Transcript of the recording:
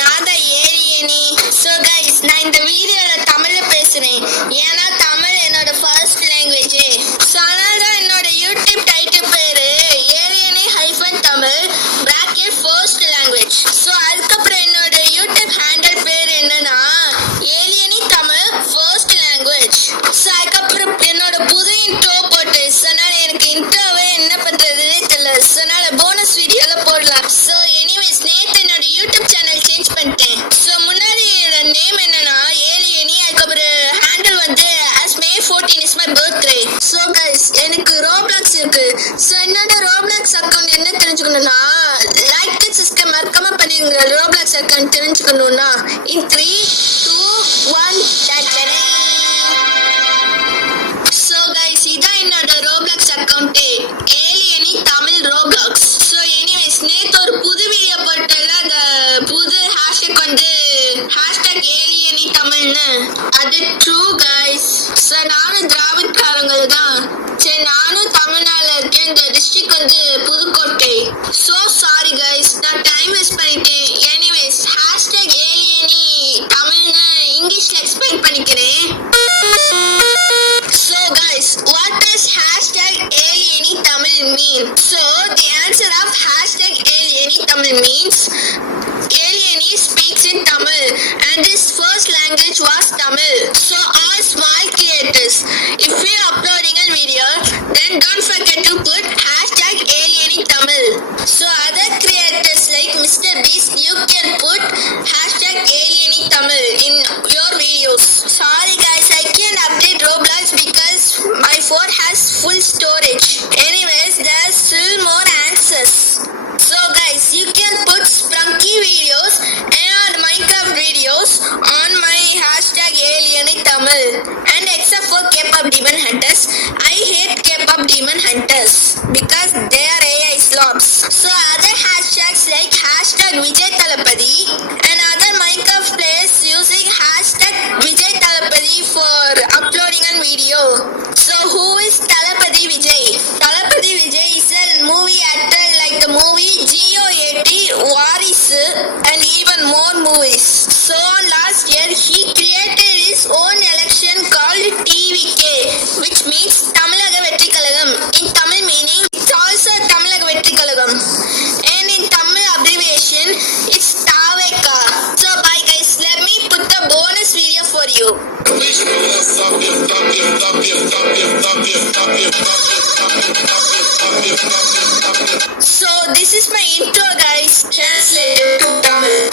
நான் தான் ஏலியனி. ஸோ கைஸ், நான் இந்த வீடியோவில் தமிழில் பேசுகிறேன். ஏன்னா தமிழ் என்னோட ஃபர்ஸ்ட் லாங்குவேஜ். ஸோ அதனால தான் என்னோட யூடியூப் டைட்டில் பேர் ஏலியனி hyphen Tamil bracket first language. So அதுக்கப்புறம் என்னோட யூடியூப் ஹேண்டில் பேர் என்னன்னா ஏலியனி தமிழ் ஃபர்ஸ்ட் லாங்குவேஜ். ஸோ அதுக்கப்புறம் என்னோட புது இன்ட்ரோ போட்டு, ஸோ அதனால எனக்கு இன்ட்ரோவே என்ன பண்ணுறதுன்னே தெரியல. ஸோ அதனால போனஸ் வீடியோவில் போடலாம். ஸோ எனிவேஸ், நேற்று என்னோட யூடியூப் சேனல் சேஞ்ச் பண்ணிட்டேன். ஸோ முன்னாடி நேம் என்னன்னா ஏலியனி, அதுக்கப்புறம் ஹேண்டில் வந்து as May 14 is my birthday. So guys, எனக்கு ரோப்ளாக்ஸ் இருக்கு. ஸோ என்னோட ரோப்ளாக்ஸ் அக்கௌண்ட் என்ன தெரிஞ்சுக்கணும்னா லைக் சப்ஸ்கிரைப் மறக்காம பண்ணிருங்க. ரோப்ளாக்ஸ் அக்கௌண்ட் தெரிஞ்சுக்கணும்னா in 3, 2, 1 ஸோ கைஸ், இதான் என்னோட ரோப்ளாக்ஸ் அக்கௌண்ட் ஏலியனி தமிழ் ரோப்ளாக்ஸ். ஸோ எனிவேஸ், நேற்று ஒரு புது வீடியோ போட்டல, அந்த புது ஹேஷ்டேக் வந்து ஹேஷ்டேக் ஏலியனி தமிழ்னு. அது ட்ரூ கைஸ். ஸோ நானும் திராவிட்காரங்கள் தான். சரி, நானும் தமிழ்நாட்டில் இருக்கேன். இந்த டிஸ்ட்ரிக்ட் வந்து புதுக்கோட்டை. ஸோ சாரி கைஸ், நான் டைம் வேஸ்ட் பண்ணிட்டேன். எனிவேஸ், ஹேஷ்டேக் ஏலியனி தமிழ்னு இங்கிலீஷ்ல எக்ஸ்பிளைன் பண்ணிக்கிறேன். So guys, what does hashtag Alieni Tamil mean? So the answer of hashtag Alieni Tamil means Alieni speaks in Tamil and his first language was Tamil. So all small creators, if you are uploading a video, then don't forget to put hashtag Alieni Tamil. So other creators like Mr. Beast, you can put hashtag Alieni Tamil in your videos. Sorry guys, I can't update Roblox because my phone has full storage. Anyways, there's still more answers. So guys, you can put spunky videos and Minecraft videos on my hashtag Alieni Tamil. And except for K-pop Demon Hunters, I hate K-pop Demon Hunters because they are AI slobs. So other hashtags like hashtag Vijay Thalapathy and other Minecraft players using hashtag Vijay Thalapathy for uploading a video. So who is Thalapathy Vijay? Thalapathy Vijay is a movie actor like the movie GOAT, Warisu and even more movies. So last year he created his own election called TVK, which means Tamilaga Vetri Kalagam. In Tamil meaning, it's also Tamilaga Vetri Kalagam. And in Tamil abbreviation, it's TAVEKA. So bye guys, let me put the bonus video for you. So this is my intro guys. Translated to Tamil.